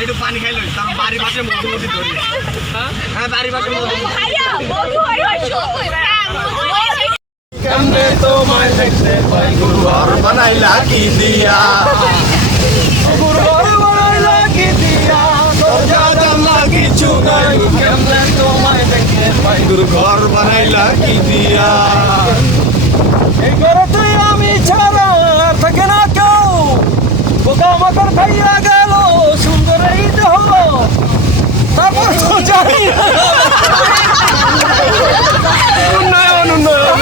একটু পানি খাইলো কারণ বাড়ির পাশে মধুমতি ধরি হ্যাঁ বাড়ির পাশে কেমনে তোমায় দেখতে পাই ঘর বানাইলা কি দিয়া ঘর বানাইলা কি দিয়া দরজা জানলা কিছু নাই কেমনে তোমায় দেখতে পাই ঘর বানাইলা কি দিয়া এই ঘরে তুই আমি ছাড়া আর থাকে না কেউ বোকা মকর ভাইয়া গেল সুন্দর এই দেহ তারপর তো জানি উন্নয়ন উন্নয়ন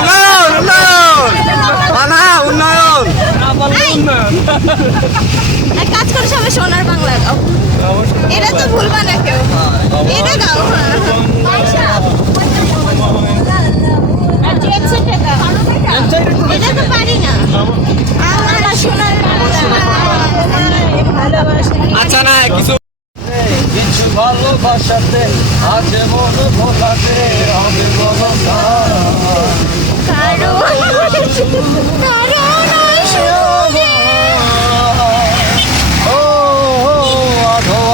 উন্নয়ন উন্নয়ন উন্নয়ন উন্নয়ন এক কাজ করে সবাই সোনার বাংলা গাও এটা তো ভুলবা না কেউ এটা গাও এটা তো পারি না আমার সোনার আচ্ছা না কিছু কিছু ভালোবাসাতে আছে মন ভোলাতে হবে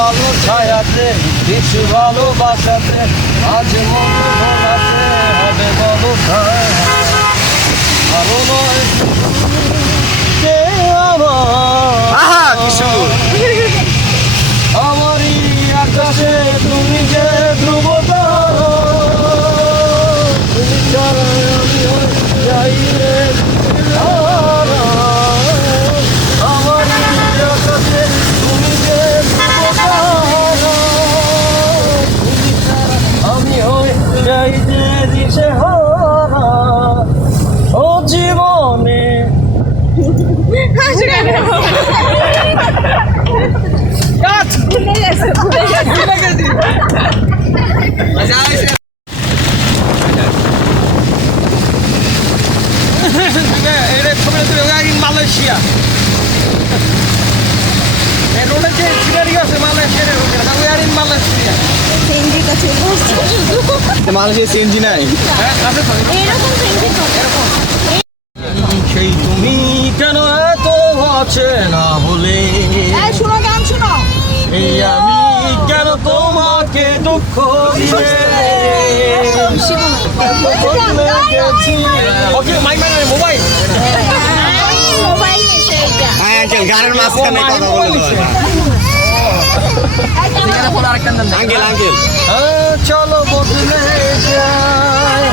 আলো ছায়াতে কিছু ভালোবাসাতে আজ মন ভোলাতে হবে বলো ভালো নয় আমারই আকাশে তুমি যে ধ্রুব তুমি যাই রে আমারই আকাশে তুমি যে আমি হই যাই যে দিশে হারা ও জীবনে মালয়েশিয়া রোডে যে সিনারি আছে মালয়েশিয়ার মালয়েশিয়া মালয়েশিয়া সিএনজি নাই সেই তুমি কেন এত আছে না হলে শোনো গান শোনো এই আমি কেন তোমাকে দুঃখ দিয়ে মোবাইল গানের মাঝখানে কথা বলে আঙ্কেল আঙ্কেল চলো বদলে যায়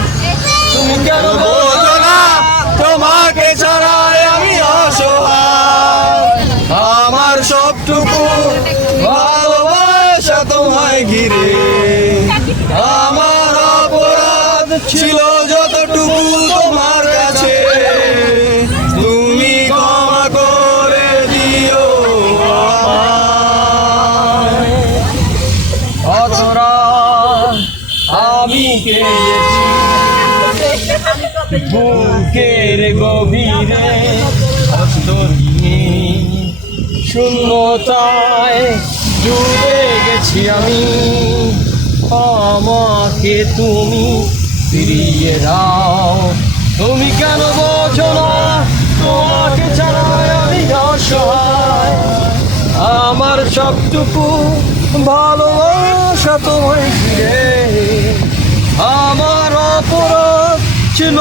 তুমি কেন বোঝো না তোমাকে ছাড়াই আমি অসহায় আমার সবটুকু ভালোবাসা তোমায় ঘিরে আমার অপরাধ ছিল যতটুকু তোমার কাছে তুমি ক্ষমা করে দিও অতরা আমি কেঁদেছি বুকের গভীরে অন্তরহীন শূন্যতায় ডুবে গেছি আমি আমাকে তুমি ফিরিয়ে দাও তুমি কেন বোঝো না তোমাকে ছাড়া আমি অসহায় আমার সবটুকু ভালোবাসা তোমায় ঘিরে আমার অপরাধ ছিল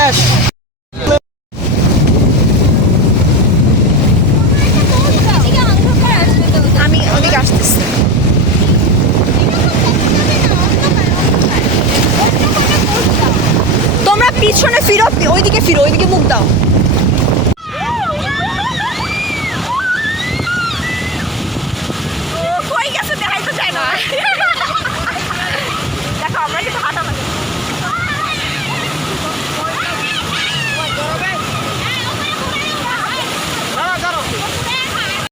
শেষ আমি ওদিকে আসতেছি তোমরা পিছনে ফিরো ওইদিকে মুখ দাও